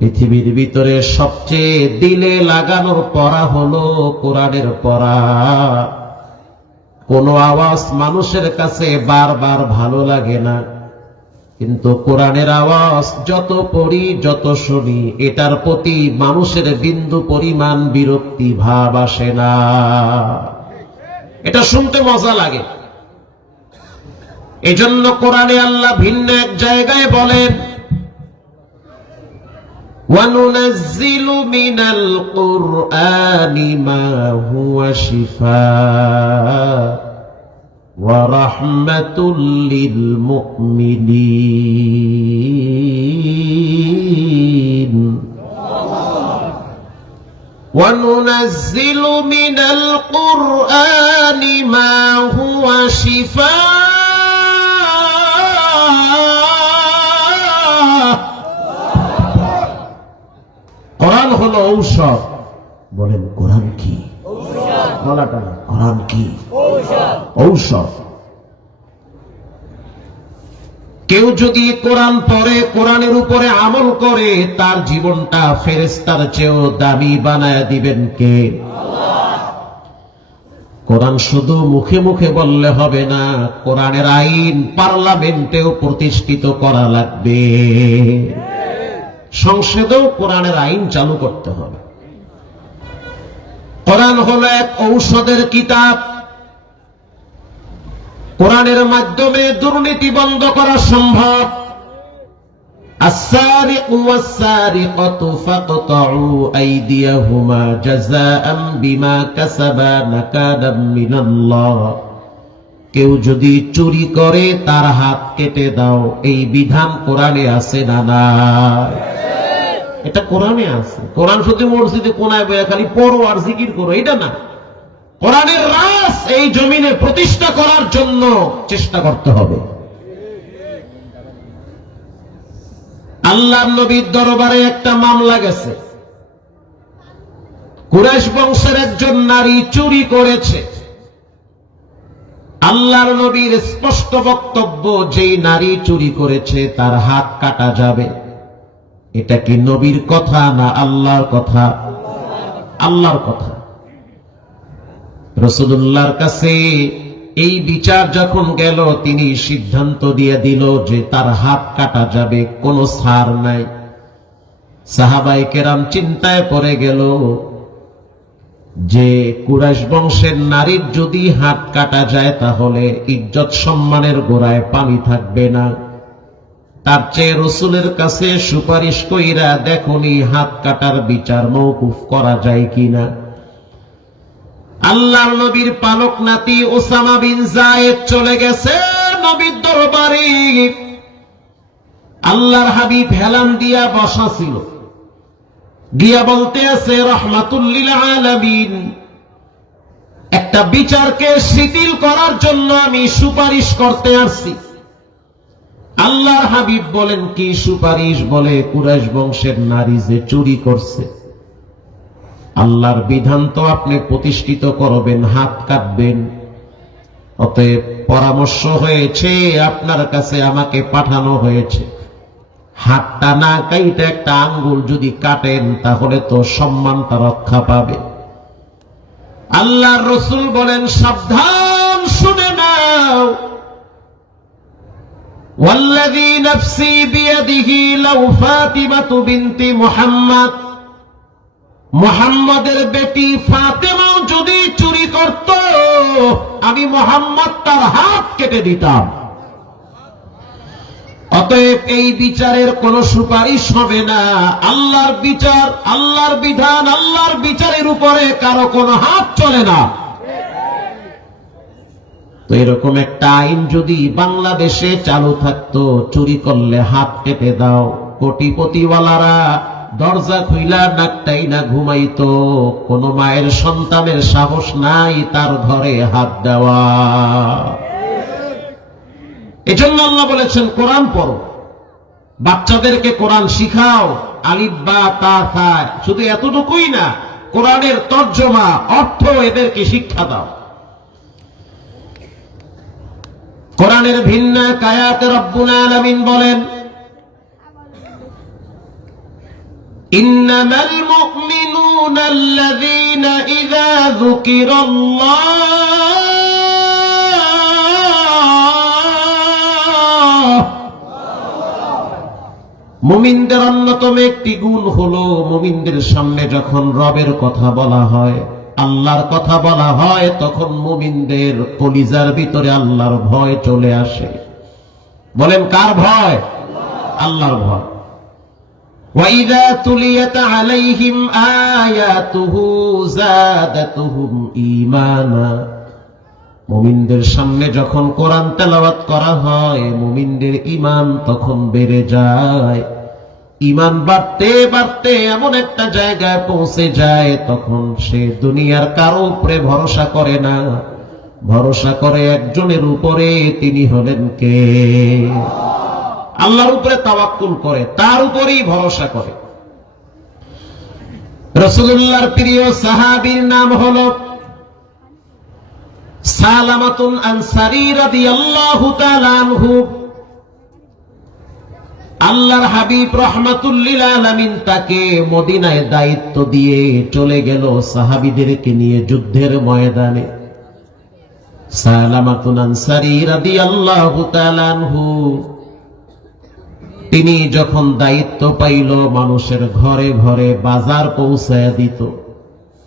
পৃথিবীর ভিতরে সবচেয়ে দিলে লাগানোর পড়া হলো কোরআনের পড়া। কোনো আওয়াজ মানুষের কাছে বারবার ভালো লাগে না। কিন্তু কোরআনের আওয়াজ যত পড়ি, যত শুনি, এটার প্রতি মানুষের বিন্দু পরিমাণ বিরক্তি ভাব আসে না। এটা শুনতে মজা লাগে। এজন্য কোরআনে আল্লাহ ভিন্ন এক জায়গায় বলেন وننزل من القرآن ما هو شفاء ورحمة للمؤمنين. وننزل من القرآن ما هو شفاء হলো ঔষধ। বলেন কোরআন কি? গলাটা কোরআন কি? ঔষধ। কেউ যদি কোরআন পড়ে কোরআনের উপরে আমল করে তার জীবনটা ফেরেস্তার চেয়েও দামি বানায় দিবেন কে? কোরআন শুধু মুখে মুখে বললে হবে না কোরআনের আইন পার্লামেন্টেও প্রতিষ্ঠিত করা লাগবে। সংসদেও কোরআনের আইন চালু করতে হবে কোরআন হলো এক ঔষধের কিতাব কোরআনের মাধ্যমে দুর্নীতি বন্ধ করা সম্ভব السارق والسارقة فاقطعوا أيديهما جزاء بما كسبا نكالا من الله কেউ যদি চুরি করে, তার হাত কেটে দাও। এই বিধান কোরআনে আছে না না? এটা কোরআনে আছে। কোরআন শুধু মসজিদে কোনায় বইয়া খালি পড়ো আর জিকির করো, এটা না। কোরআনের রাস এই জমিনে প্রতিষ্ঠা করার জন্য চেষ্টা করতে হবে। আল্লাহ নবীর দরবারে একটা মামলা গেছে। কুরাইশ বংশের একজন নারী চুরি করেছে। আল্লাহর নবীর স্পষ্ট বক্তব্য, যেই নারী চুরি করেছে, তার হাত কাটা যাবে। এটা কি নবীর কথা না আল্লাহর কথা? আল্লাহর কথা। রসুল্লাহর কাছে এই বিচার যখন গেল, তিনি সিদ্ধান্ত দিয়ে দিল যে তার হাত কাটা যাবে, কোনো সার নাই। সাহাবাই কেরাম চিন্তায় পড়ে গেল যে কুরাইশ বংশের নারীর যদি হাত কাটা যায় তাহলে ইজ্জত সম্মানের গোড়ায় পানি থাকবে না। তার চেয়ে রসুলের কাছে সুপারিশ কইরা দেখনি হাত কাটার বিচার মৌকুফ করা যায় কিনা। আল্লাহর নবীর পালক নাতি ওসামা বিন জায়েদ চলে গেছে নবীর দরবারে। আল্লাহর হাবিব হেলান দিয়া বসা ছিল। গিয়া বলতে আছে রহমাতুল্লিল আলামিন, একটা বিচারকে শিথিল করার জন্য আমি সুপারিশ করতে আসছি। আল্লাহর হাবিব বলেন, কি সুপারিশ? বলে, কুরাইশ বংশের নারী যে চুরি করছে, আল্লাহর বিধান তো আপনি প্রতিষ্ঠিত করবেন, হাত কাটবেন, অতএব পরামর্শ হয়েছে, আপনার কাছে আমাকে পাঠানো হয়েছে। হাতটা না কাইটা একটা আঙ্গুল যদি কাটেন তাহলে তো সম্মানটা রক্ষা পাবে আল্লাহর রসুল বলেন সাবধান শুনে নাও والذي نفسي بيده لو فاطمة بنت محمد মোহাম্মদের বেটি ফাতেমাও যদি চুরি করত আমি মোহাম্মদ তার হাত কেটে দিতাম অতএব এই বিচারের কোন সুপারিশ হবে না। আল্লাহর বিচার, আল্লাহর বিধান, আল্লাহর বিচারের উপরে কারও কোনো হাত চলে না। তো এরকম একটা আইন যদি বাংলাদেশে চালু থাকতো, চুরি করলে হাত কেটে দাও। কোটিপতিওয়ালারা দরজা খুইলা নাকটাই না ঘুমাইতো। কোন মায়ের সন্তানের সাহস নাই তার ঘরে হাত দেওয়া। এজন্য আল্লাহ বলেছেন কোরআন পড়ো বাচ্চাদেরকে কোরআন শিখাও আলিফ বা তা থা শুধু এতটুকুই না কোরআনের তর্জমা অর্থ এদেরকে শিক্ষা দাও কোরআনের ভিন্ন কায়াতে রব্বুল আলামিন বলেন إنما المؤمنون الذين إذا ذكر الله মুমিনদের অন্যতম একটি গুণ হলো মুমিনদের সামনে যখন রবের কথা বলা হয় আল্লাহর কথা বলা হয় তখন মুমিনদের কলিজার ভিতরে আল্লাহর ভয় চলে আসে বলেন কার ভয় আল্লাহর ভয় وَإِذَا تُلِيَتْ عَلَيْهِمْ آيَاتُهُ زَادَتْهُمْ إِيمَانًا মুমিনদের সামনে যখন কোরআন তেলাওয়াত করা হয় মুমিনদের ইমান তখন বেড়ে যায় ইমান বাড়তে বাড়তে এমন একটা জায়গায় পৌঁছে যায়, তখন সে দুনিয়ার কারও উপরে ভরসা করে না। ভরসা করে একজনের উপরে, তিনি হলেন কে? আল্লাহর উপরে তাওয়াক্কুল করে, তার উপরেই ভরসা করে। রসুল্লাহর প্রিয় সাহাবীর নাম হলো সালামাতুন আনসারি রাদিয়াল্লাহু তাআলা আনহু। আল্লাহর হাবিব রহমাতুল্লিল আলামিন তাকে মদিনায় দায়িত্ব দিয়ে চলে গেল সাহাবীদেরকে নিয়ে যুদ্ধের ময়দানে। তিনি যখন দায়িত্ব পাইল, মানুষের ঘরে ঘরে বাজার পৌঁছায় দিত।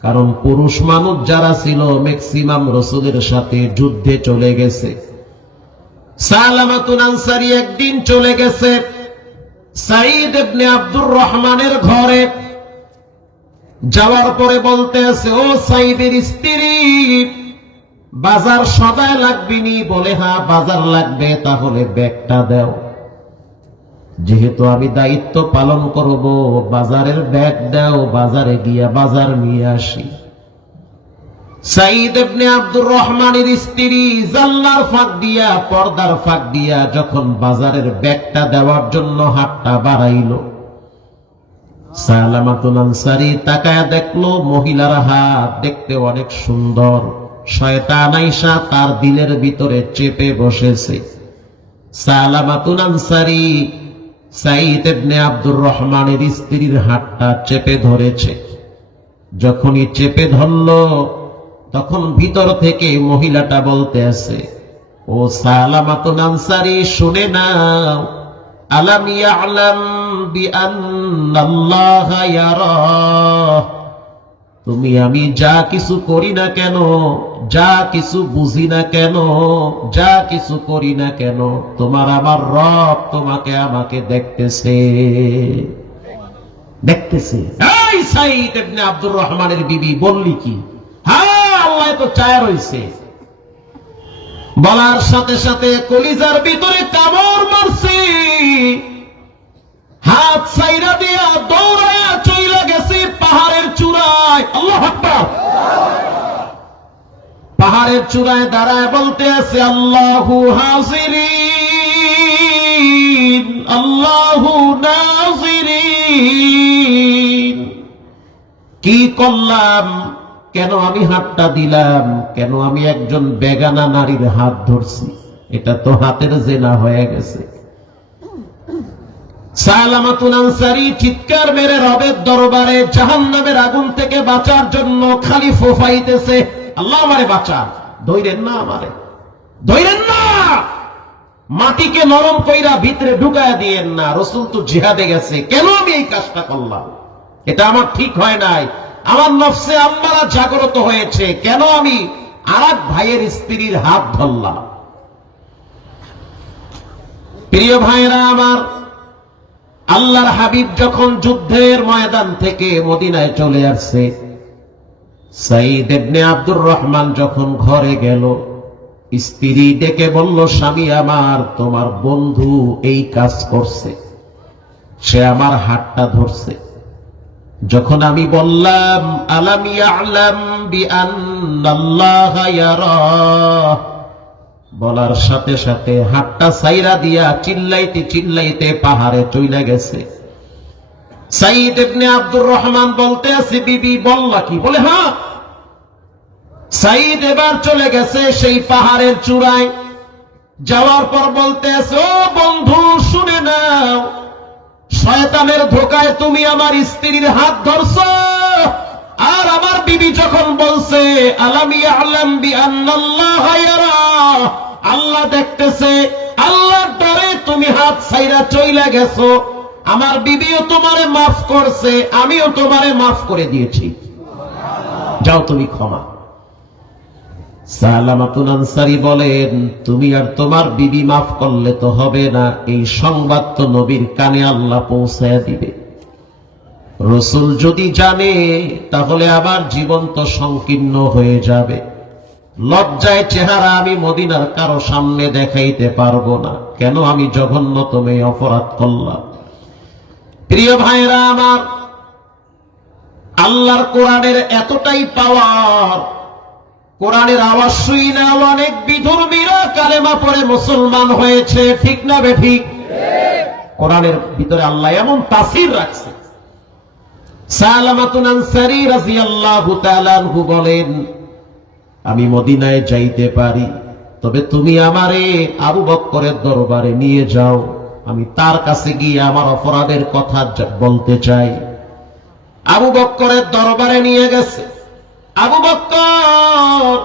কারণ পুরুষ মানুষ যারা ছিল ম্যাক্সিমাম রসুলের সাথে যুদ্ধে চলে গেছে। সালামাতুন আনসারি একদিন চলে গেছে। সাইদ ইবনে আব্দুর রহমানের ঘরে যাওয়ার পরে বলতে আছে ও সাইদের স্ত্রী, বাজার সদায় লাগবিনি বলে হ্যাঁ বাজার লাগবে, তাহলে ব্যাগটা দাও। যেহেতু আমি দায়িত্ব পালন করব, বাজারের ব্যাগ দাও, বাজারে গিয়া বাজার নিয়ে আসি। রহমানের ফাঁক দিয়া ফাঁক দিয়া যখন বাজারের ব্যাগটা দেওয়ার জন্য হাতটা আনসারি দেখল, মহিলার হাত দেখতে অনেক সুন্দর। শয়তান আইসা তার দিলের ভিতরে চেপে বসেছে। সালামাতুল আনসারি সাইদ ইবনে আব্দুর রহমানের স্ত্রীর হাতটা চেপে ধরেছে। যখনই চেপে ধরল তখন ভিতর থেকে মহিলাটা বলতে আছে, ও সালামাতুন আনসারি, শুনে নাও। আলাম ইয়ারাহ। তুমি আমি যা কিছু করি না কেন, যা কিছু বুঝি না কেন, যা কিছু করি না কেন, তোমার আমার রব তোমাকে আমাকে দেখতেছে। দেখতেছে। আব্দুর রহমানের বিবি বললি কি? আল্লাহ তো চায় রইছে। বলার সাথে সাথে কলিজার ভিতরে কামড় মারছে। হাত সাইরা দিয়া দৌড়ায়া চইলা গেছে পাহাড়ের চূড়ায়। আল্লাহ পাহাড়ের চূড়ায় দাঁড়ায় বলতে আছে, আল্লাহু হাজিরিন, আল্লাহু নাজিরিন। কি করলাম? কেন আমি হাতটা দিলাম? কেন আমি একজন বেগানা নারীর হাত ধরছি? এটা তো হাতের জেনা হয়ে গেছে। চিৎকার মেরে রবের দরবারে আগুন থেকে বাঁচার জন্য খালি ফোফাইতেছে। আল্লাহ আমারে বাঁচা ধৈরেন না আমারে। ধৈরেন না! মাটিকে নরম কইরা ভিতরে ঢুকায় দিয়েন না। রসুল তো জিহাদে গেছে। কেন আমি এই কাজটা করলাম? এটা আমার ঠিক হয় নাই। আমার নফসে আম্মারা জাগ্রত হয়েছে। কেন আমি আর ভাইয়ের স্ত্রীর হাত ধরলাম? প্রিয় ভাইরা আমার, আল্লাহর হাবিব যখন যুদ্ধের ময়দান থেকে মদিনায় চলে আসছে সাইদ ইবনে আব্দুর রহমান যখন ঘরে গেল, স্ত্রী ডেকে বলল, স্বামী আমার, তোমার বন্ধু এই কাজ করছে। সে আমার হাতটা ধরছে। যখন আমি বললাম, আলাম ইয়ালাম বিআন্নাল্লাহা ইয়ারাহ বলার সাথে সাথে হাতটা সাইরা দিয়া চিল্লাইতে চিল্লাইতে পাহাড়ে চইলা গেছে। সাইদ ইবনে আব্দুর রহমান বলতে আছে, বিবি বললা কি বলে হ্যাঁ। সাইদ এবার চলে গেছে সেই পাহাড়ের চূড়ায়। যাওয়ার পর বলতে আছে, ও বন্ধু, শুনে নাও। শয়তানের ধোকায় তুমি আমার স্ত্রীর হাত ধরছো। আর আমার বিবি যখন বলছে, আলামি আলাম বি আল্লাহ দেখতেছে, আল্লাহর ডরে তুমি হাত ছাইরা চইলা গেছো। আমার বিবিও তোমারে মাফ করছে, আমিও তোমারে মাফ করে দিয়েছি। যাও তুমি ক্ষমা। সালামাতুন আনসারি বলেন, তুমি আর তোমার বিবি মাফ করলে তো হবে না। এই সংবাদ তো নবীর কানে আল্লাহ পৌঁছায় দিবে। রসুল যদি জানে, তাহলে আবার জীবন তো সংকীর্ণ হয়ে যাবে। লজ্জায় চেহারা আমি মদিনার কারও সামনে দেখাইতে পারব না। কেন আমি জঘন্যতম এই অপরাধ করলাম? প্রিয় ভাইরা আমার, আল্লাহর কোরআনের এতটাই পাওয়ার কোরআনের আওয়াজ শুই না অনেক বিধর্মীরা কালেমা পড়ে মুসলমান হয়েছে, ঠিক না বে ঠিক? কোরআনের ভিতরে আল্লাহ এমন তাসির রাখছে। আমি মদিনায় যাইতে পারি, তবে তুমি আমারে আবু বক্করের দরবারে নিয়ে যাও। আমি তার কাছে গিয়ে আমার অপরাধের কথা বলতে চাই। আবু বক্করের দরবারে নিয়ে গেছে। আবু বক্কর,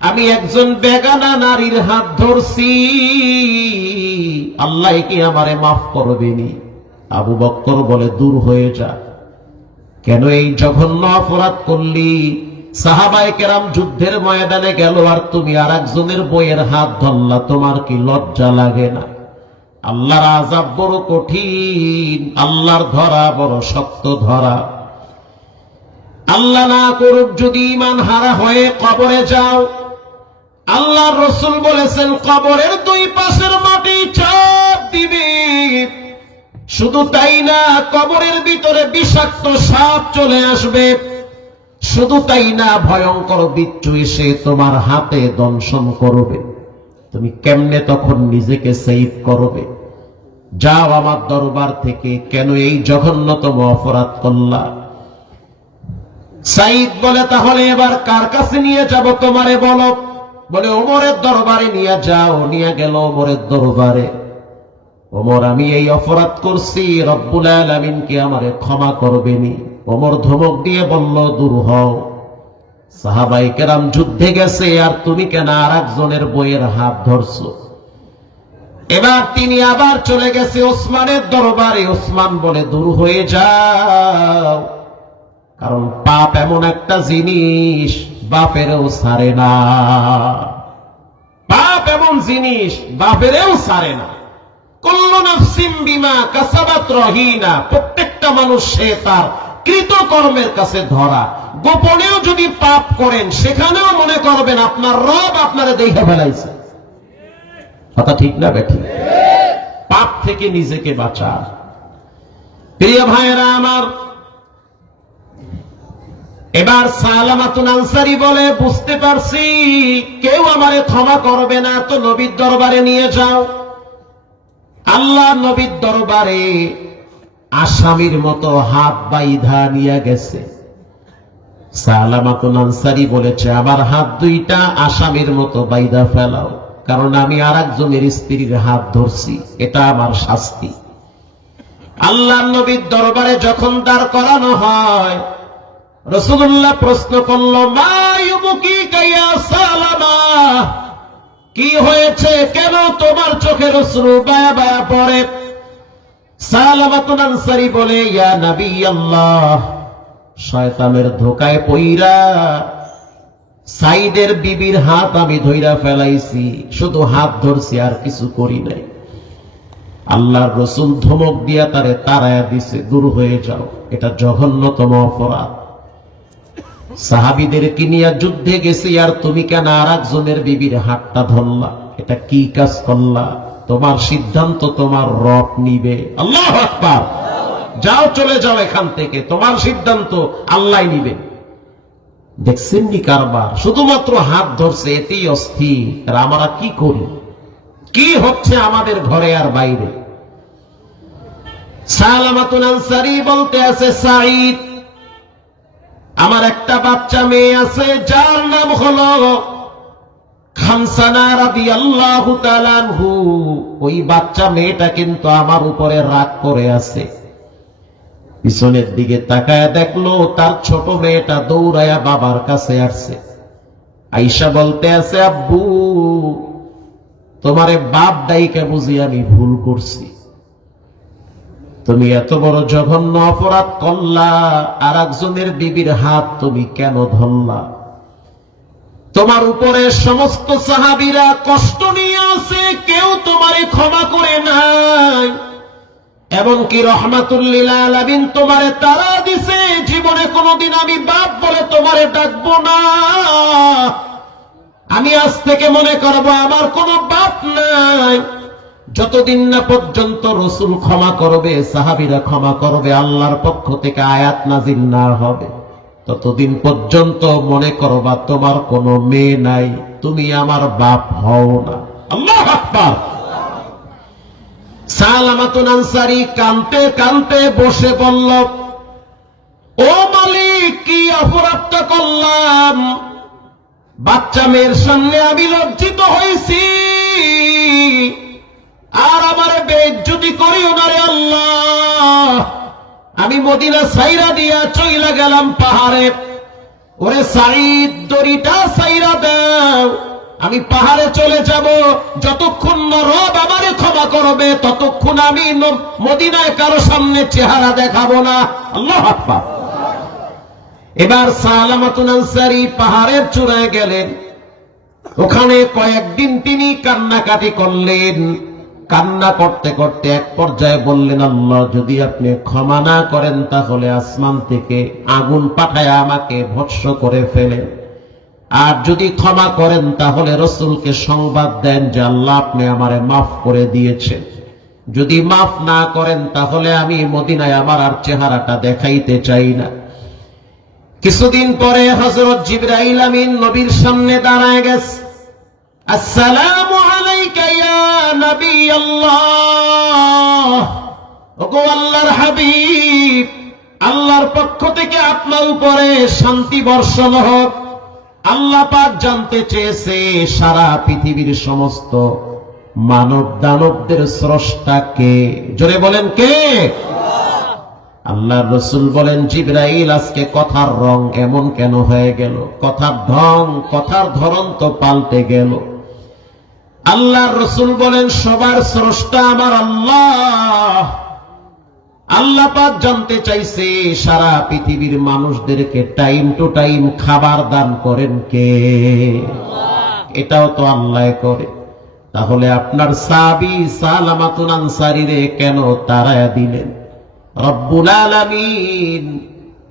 আমি একজন বেগানা নারীর হাত ধরছি। আল্লাহ কি আমারে মাফ করবেনি? আবু বক্কর বলে, দূর হয়ে যা। কেন এই জঘন্য অপরাধ করলি? সাহাবাই কেরাম যুদ্ধের ময়দানে গেল, আর তুমি আর একজনের বইয়ের হাত ধরলা। তোমার কি লজ্জা লাগে না? আল্লাহর আজাব বড় কঠিন, আল্লাহর ধরা বড় শক্ত ধরা। আল্লাহ না করুক যদি ইমান হারা হয়ে কবরে যাও। আল্লাহর রসুল বলেছেন, কবরের দুই পাশের মাটি চাপ দিবে। শুধু তাই না, কবরের ভিতরে বিষাক্ত সাপ চলে আসবে। শুধু তাই না, ভয়ঙ্কর বিচ্ছু এসে তোমার হাতে দংশন করবে। তুমি কেমনে তখন নিজেকে সেভ করবে? যাও আমার দরবার থেকে, কেন এই জঘন্যতম অপরাধ করলা? সাইদ বলে, তাহলে এবার কার কাছে নিয়ে যাব তোমারে বলো? বলে, ওমরের দরবারে নিয়ে যাও। নিয়ে গেল ওমরের দরবারে। ওমর, আমি এই অপরাধ করছি, রব্বুল আলমিনকে আমারে ক্ষমা করবেনি। ওমর ধমক দিয়ে বলল, দূর হও। সাহাবাই কেরাম যুদ্ধে গেছে, আর তুমি কেন আর একজনের বইয়ের হাত ধরছো? এবার তিনি আবার চলে গেছে ওসমানের দরবারে। ওসমান বলে, দূর হয়ে যাও। কারণ পাপ এমন একটা জিনিস, বাপেরও সারে না। পাপ এমন জিনিস, বাপেরেও সারে না। প্রত্যেকটা মানুষ সে তার কৃতকর্মের কাছে ধরা। গোপনেও যদি পাপ করেন, সেখানেও মনে করবেন আপনার রব আপনারা দেখে ফেলাইছে। কথা ঠিক না বেঠি পাপ থেকে নিজেকে বাঁচা প্রিয় ভাইয়েরা আমার এবার সালামাতুন আনসারি বলে, বুঝতে পারছি, কেউ আমারে ক্ষমা করবে না, তো নবীর দরবারে নিয়ে যাও। আল্লাহ নবীর দরবারে আসামির মতো হাত বাইধা নিয়ে গেছে। সালামাতুন আনসারি বলেছে, আমার হাত দুইটা আসামির মতো বাইধা ফেলাও, কারণ আমি আর একজনের স্ত্রীর হাত ধরছি, এটা আমার শাস্তি। আল্লাহ নবীর দরবারে যখন দাঁড় করানো হয় রসুল্লাহ প্রশ্ন করল কি হয়েছে? কেন তোমার চোখের অশ্রু বায়া বায়া পড়ে? বলে, ইয়া ধোকায় পইরা সাইদের বিবির হাত আমি ধইরা ফেলাইছি, শুধু হাত ধরছি, আর কিছু করি নাই। আল্লাহর রসুল ধমক দিয়া তারে তারায়া দিছে, দূর হয়ে যাও, এটা জঘন্যতম অপরাধ। সাহাবিদেরকে নিয়ে যুদ্ধে গেছি? আর তুমি কেন আর একজনের বিবির হাতটা ধরলা? এটা কি কাজ করলা? তোমার সিদ্ধান্ত তোমার রব নিবে। আল্লাহ আকবার! যাও, চলে যাও এখান থেকে। তোমার সিদ্ধান্ত আল্লাহ নিবে। দেখছেন নি কারবার? শুধুমাত্র হাত ধরছে, এতেই অস্থির। আমরা কি করি? কি হচ্ছে আমাদের ঘরে আর বাইরে? সালামাতুন আনসারি বলতে আছে, সাঈদ আমার একটা বাচ্চা মেয়ে আছে, যার নাম হলো তাআলা আনহু। ওই বাচ্চা মেয়েটা কিন্তু আমার উপরে রাগ করে আছে। পিছনের দিকে তাকায় দেখল, তার ছোট মেয়েটা দৌড়ায়া বাবার কাছে আসছে। আইসা বলতে আছে, আব্বু, তোমারে বাপ দায়ীকে বুঝি আমি ভুল করছি। তুমি এত বড় জঘন্য অপরাধ করলা আর একজনের বিবির হাত তুমি কেন ধরলা? তোমার উপরে সমস্ত সাহাবিরা কষ্ট নিয়ে আছে, কেউ তোমারে ক্ষমা করে নাই। এমনকি রহমাতুল্লিল আলামিন তোমারে তারা দিছে, জীবনে কোনোদিন আমি বাপ বলে তোমারে ডাকবো না। আমি আজ থেকে মনে করব, আমার কোনো বাপ নাই। যতদিন না পর্যন্ত রসুল ক্ষমা করবে, সাহাবিরা ক্ষমা করবে, আল্লাহর পক্ষ থেকে আয়াত নাজিল না হবে, ততদিন পর্যন্ত মনে করবা, তোমার কোনো মেয়ে নাই, তুমি আমার বাপ হও না। আল্লাহ আনসারি কানতে কানতে বসে বলল, ও মালিক, কি অপরাধটা করলাম? বাচ্চা মেয়ের সামনে আমি লজ্জিত হয়েছি। আর আমার বেজ্জুতি করিও না রে আল্লাহ। আমি মদিনা সাইরা দিয়া চইলা গেলাম পাহাড়ে। ওরে সাইদ দড়িটা সাইরা দাও। আমি পাহাড়ে চলে যাব। যতক্ষণ রব আমারে ক্ষমা করবে, ততক্ষণ আমি মদিনায় কারও সামনে চেহারা দেখাবো না। আল্লাহ আকবার। এবার সালামাতুন আনসারি পাহাড়ের চূড়ায় গেলেন। ওখানে কয়েকদিন তিনি কান্নাকাটি করলেন। কান্না করতে করতে এক পর্যায়ে বললেন আল্লাহ যদি আপনি ক্ষমা না করেন, তাহলে আসমান থেকে আগুন পাঠায় আমাকে ভৎস করে ফেলেন আর যদি ক্ষমা করেন, তাহলে রসুলকে সংবাদ দেন যে আল্লাহ আপনি আমারে মাফ করে দিয়েছেন। যদি মাফ না করেন, তাহলে আমি মদিনায় আমার আর চেহারাটা দেখাইতে চাই না। কিছুদিন পরে হজরত জিব্রাইল আমিন নবীর সামনে দাঁড়ায় গেছে। আসসালামু আল্লাহর পক্ষ থেকে আপনার উপরে শান্তি বর্ষণ হোক। আল্লাহ পাক জানতে চেয়েছে সারা পৃথিবীর সমস্ত মানব দানবদের জোরে বলেন কে? আল্লাহ রসুল বলেন, জিব্রাইল আজকে কথার রং এমন কেন হয়ে গেল? কথার ঢং, কথার ধরন তো পাল্টে গেল। আল্লাহ রসুল বলেন, সবার স্রষ্টা আমার আল্লাহ। আল্লাহ পাক জানতে চাইছে, সারা পৃথিবীর মানুষদেরকে টাইম টু টাইম খাবার দান করেন কে? এটাও তো আল্লাহ করে। তাহলে আপনার সাবি সালামাতুন আনসারিরে কেন তারায়া দিলেন? রব্বুল আলামিন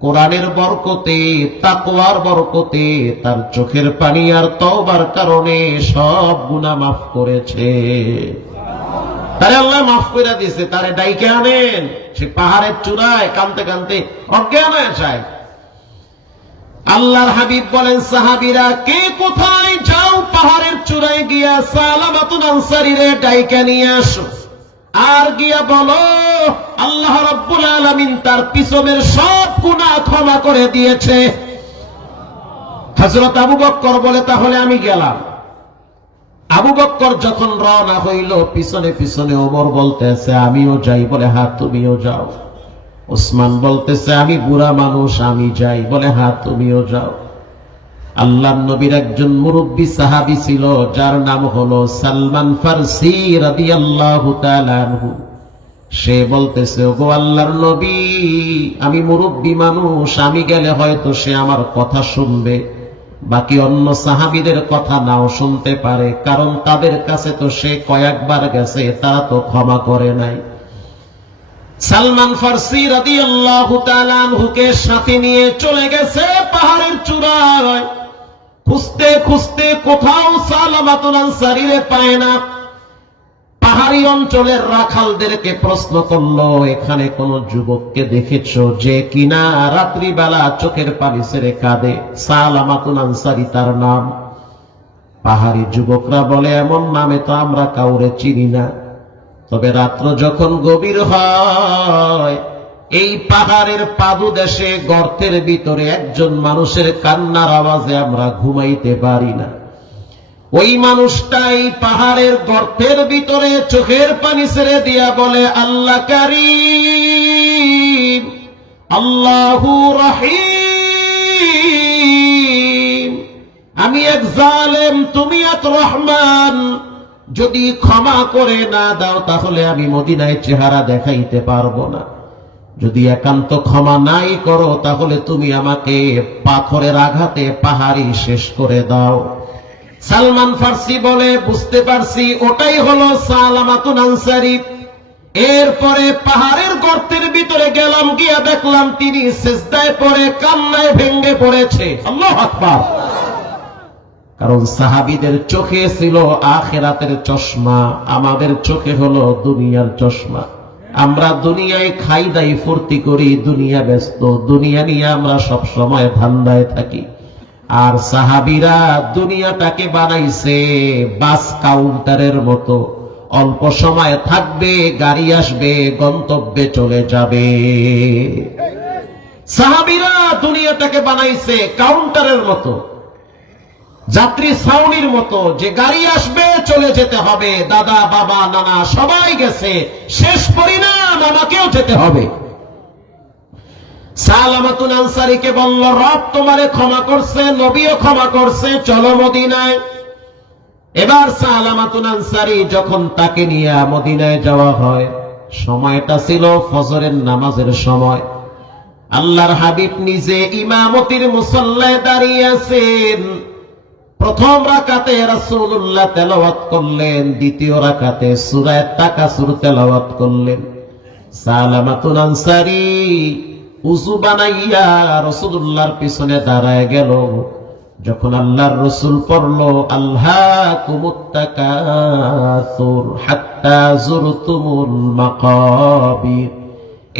কোরআনের বরকতে, তাকওয়ার বরকতে, তার চোখের পানি আর তওবার কারণে সব গুনাহ মাফ করেছে। তারে আল্লাহ মাফ করে দিয়েছে, তারে ডাইকে আনেন। সে পাহাড়ের চূড়ায় কানতে কানতে অজ্ঞান হয়ে যায়। আল্লাহর হাবিব বলেন, সাহাবিরা, কে কোথায় যাও পাহাড়ের চূড়ায় গিয়া সালামাতুন আনসারিরে ডাইকা নিয়ে আসো? আর গিয়া বলো, আল্লাহ রব্বুল আলামিন তার পিছনের সব গুনাহ ক্ষমা করে দিয়েছে। হযরত আবু বক্কর বলে, তাহলে আমি গেলাম। আবু বক্কর যখন রওনা হইল, পিছনে পিছনে ওমর বলতেছে, আমিও যাই। বলে হ্যাঁ তুমিও যাও। ওসমান বলতেছে, আমি বুড়া মানুষ, আমি যাই। বলে হ্যাঁ তুমিও যাও। আল্লাহ নবীর একজন মুরব্বী সাহাবি ছিল, যার নাম হলো সালমান ফারসি তাআলা আনহু। সে বলতেছে, ওগো আল্লাহর নবী, আমি মুরব্বী মানুষ, আমি গেলে হয়তো সে আমার কথা শুনবে। বাকি অন্য সাহাবিদের কথা নাও শুনতে পারে, কারণ তাদের কাছে তো সে কয়েকবার গেছে, তারা তো ক্ষমা করে নাই। সালমান ফার্সি রাদিয়াল্লাহু তাআলা আনহুকে সাথে নিয়ে চলে গেছে পাহাড়ের চূড়ায়। খুঁজতে খুঁজতে কোথাও সালামাতুল আনসারীরে পায় না। পাহাড়ি অঞ্চলের রাখালদেরকে প্রশ্ন করল, এখানে কোন যুবককে দেখেছ যে কিনা রাত্রিবেলা চোখের পানি সেরে কাঁদে? সালামাতুল আনসারি তার নাম। পাহাড়ি যুবকরা বলে, এমন নামে তো আমরা কাউরে চিনি না। তবে রাত্র যখন গভীর হয় এই পাহাড়ের পাদুদেশে গর্তের ভিতরে একজন মানুষের কান্নার আওয়াজে আমরা ঘুমাইতে পারি না। ওই মানুষটাই পাহাড়ের গর্তের ভিতরে চোখের পানি ছেড়ে দিয়া বলে, আল্লাহ কারিম, আল্লাহু রহিম, আমি এক জালেম, তুমি এক রহমান। যদি ক্ষমা করে না দাও, তাহলে আমি মদিনায় চেহারা দেখাইতে পারব না। যদি একান্ত ক্ষমা নাই করো, তাহলে তুমি আমাকে পাথরের আঘাতে পাহাড়ি শেষ করে দাও। সালমান ফার্সি বলে, বুঝতে পারছি, ওটাই হলো সালামাতুন আনসারি। এরপরে পাহাড়ের গর্তের ভিতরে গেলাম, গিয়া দেখলাম তিনি সেজদায় পড়ে, কান্নায় ভেঙ্গে পড়েছে। কারণ সাহাবিদের চোখে ছিল আখেরাতের চশমা, আমাদের চোখে হলো দুনিয়ার চশমা। আমরা দুনিয়ায় খাই দাই, ফুর্তি করি, দুনিয়া ব্যস্ত, দুনিয়া নিয়ে আমরা সব সময় ধান্দায় থাকি। আর সাহাবিরা দুনিয়াটাকে বানাইছে বাস কাউন্টারের মতো। অল্প সময় থাকবে, গাড়ি আসবে, গন্তব্যে চলে যাবে। সাহাবিরা দুনিয়াটাকে বানাইছে কাউন্টারের মতো। যাত্রী ছাউনির মতো, যে গাড়ি আসবে, চলে যেতে হবে। দাদা, বাবা, নানা, সবাই গেছে। শেষ পরিণাম, আমাকেও যেতে হবে। সালামাতুল আনসারিকে বলল, রব তোমারে ক্ষমা করছে, নবীও ক্ষমা করছে, চলো মদিনায়। এবার সালামাতুল আনসারি যখন তাকে নিয়ে মদিনায় যাওয়া হয়, সময়টা ছিল ফজরের নামাজের সময়। আল্লাহর হাবিব নিজে ইমামতির মুসল্লায় দাঁড়িয়ে আছেন। প্রথম রাকাতে রাসূলুল্লাহ তেলাওয়াত করলেন, দ্বিতীয় রাকাতে সূরা তাকাসুর তেলাওয়াত করলেন। সালামাতুল আনসারী উজু বানাইয়া রাসূলুল্লাহর পিছনে দাঁড়ায় গেল। যখন আল্লাহর রসুল পড়ল আল্লাহ কুমুত্তাকাসুর হাত্তা জুরতুমুল মাকাবির।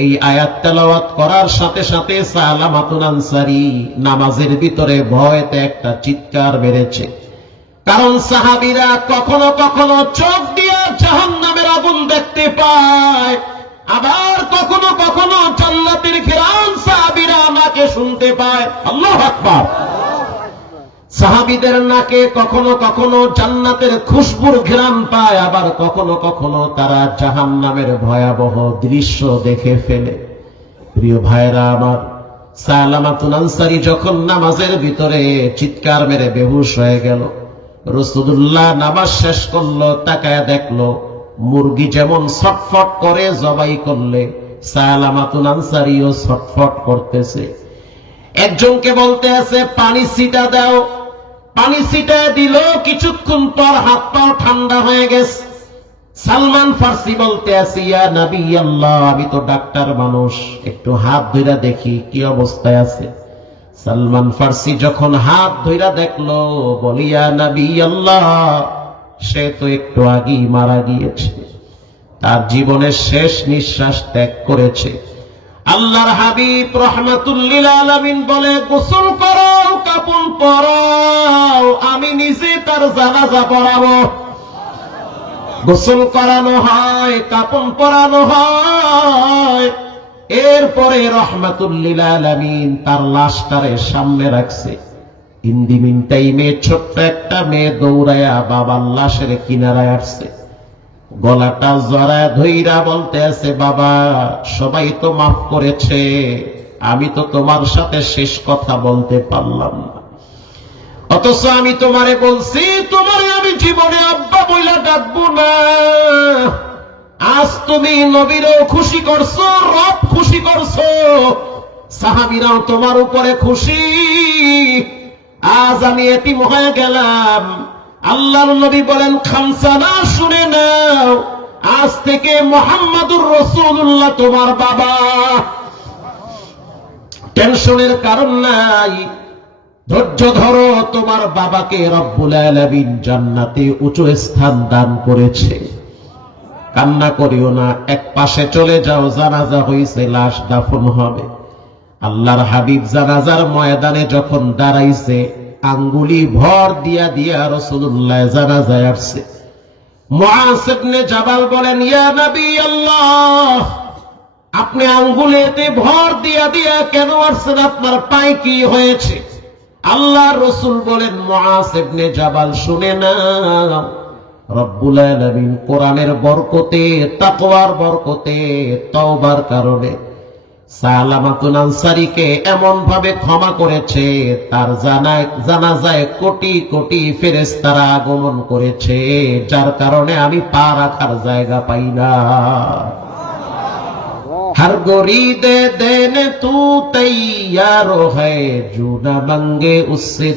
এই আয়াত তেলাওয়াত করার সাথে সাথে সালামাতুল আনসারি, নামাজের ভিতরে ভয়তে একটা চিৎকার মেরেছে কারণ সাহাবিরা কখনো কখনো চোখ দিয়ে জাহান নামের আগুন দেখতে পায়, আবার কখনো কখনো জান্নাতের ঘেরান সাহাবিরা আমাকে শুনতে পায়। আল্লাহ আকবার। সাহাবিদের নাকে কখনো কখনো জান্নাতের খুশবুর ঘ্রাণ পায়, আবার কখনো কখনো তারা জাহান নামের ভয়াবহ দৃশ্য দেখে ফেলে। প্রিয় ভাইরা আমার, সালামাতুল আনসারি যখন নামাজের ভিতরে চিৎকার মেরে বেহুশ হয়ে গেল, রসুদুল্লাহ নামাজ শেষ করল, তাকায় দেখল, মুরগি যেমন ছটফট করে জবাই করলে, সালামাতুল আনসারিও ছটফট করতেছে। একজনকে বলতে আছে, পানি সিটা দাও। পানি সিটা দিল, কিছুক্ষণ পর হাত পাও ঠান্ডা হয়ে গেছে। সালমান ফার্সি বলতে আছি, ইয়া আল্লাহ, আমি তো ডাক্তার মানুষ। একটু হাত ধইরা দেখি, কি অবস্থায় আছে? সালমান ফার্সি যখন হাত ধইরা দেখল বলিয়া নবী আল্লাহ, সে তো একটু আগেই মারা গিয়েছে। তার জীবনের শেষ নিঃশ্বাস ত্যাগ করেছে। আল্লাহর হাবিব রহমাতুল্লিল আলামিন বলে, গোসল করো কাপড় পরাও, আমি নিজে তার জানাজা পড়াবো। গোসল করানো হয়, কাপড় পরানো হয়। এরপরে রহমাতুল্লিল আলামিন তার লাশটারে সামনে রাখছে। ইন্দিমিন টাইমে ছোট্ট একটা মেয়ে দৌড়ায়া বাবার লাশের কিনারায় আসছে। গলাটা জড়ায় ধইরা বলতে আছে বাবা, সবাই তো মাফ করেছে, আমি তো তোমার সাথে শেষ কথা বলতে পারলাম না। অথচ আমি তোমারে বলছি, তোমারে আমি জীবনে আব্বা বইলা ডাকবো না। আজ তুমি নবীরও খুশি করছ, রব খুশি করছ, সাহাবিরাও তোমার উপরে খুশি। আজ আমি এটি হয়ে গেলাম আল্লাহর নবী বলেন খামসানা শুনে নাও, আজ থেকে মোহাম্মদুর রসুল্লাহ তোমার বাবা। টেনশনের কারণ নাই। ধৈর্য ধরো, তোমার বাবাকে রব্বুল আলামিন জান্নাতে উঁচু স্থান দান করেছে। কান্না করিও না, এক পাশে চলে যাও, জানাজা হইছে, লাশ দাফন হবে। আল্লাহর হাবিব জানাজার ময়দানে যখন দাঁড়াইছে আঙ্গুলি ভর দিয়া দিয়া রসুল্লাহ জানাজায় আসছে। মহাসেবনে জাবাল বলেন, ইয়া নবী আল্লাহ আপনি আঙ্গুলেতে ভর দিয়া দিয়া কেন আসছেন? আপনার পায়ে কি হয়েছে? আল্লাহ রসুল বলেন, মুআজ ইবনে জাবাল, শুনে না রব্বুল আলামিন কোরআনের বরকতে, তাকওয়ার বরকতে, তওবার কারণে সালামাতুল আনসারিকে এমন ভাবে ক্ষমা করেছে, তার জানায় জানাজায় কোটি কোটি ফেরেস্তারা আগমন করেছে, যার কারণে আমি পা রাখার জায়গা পাই না। ہر گوری دے دینے تو تیارو ہے جو نہ منگے اس سے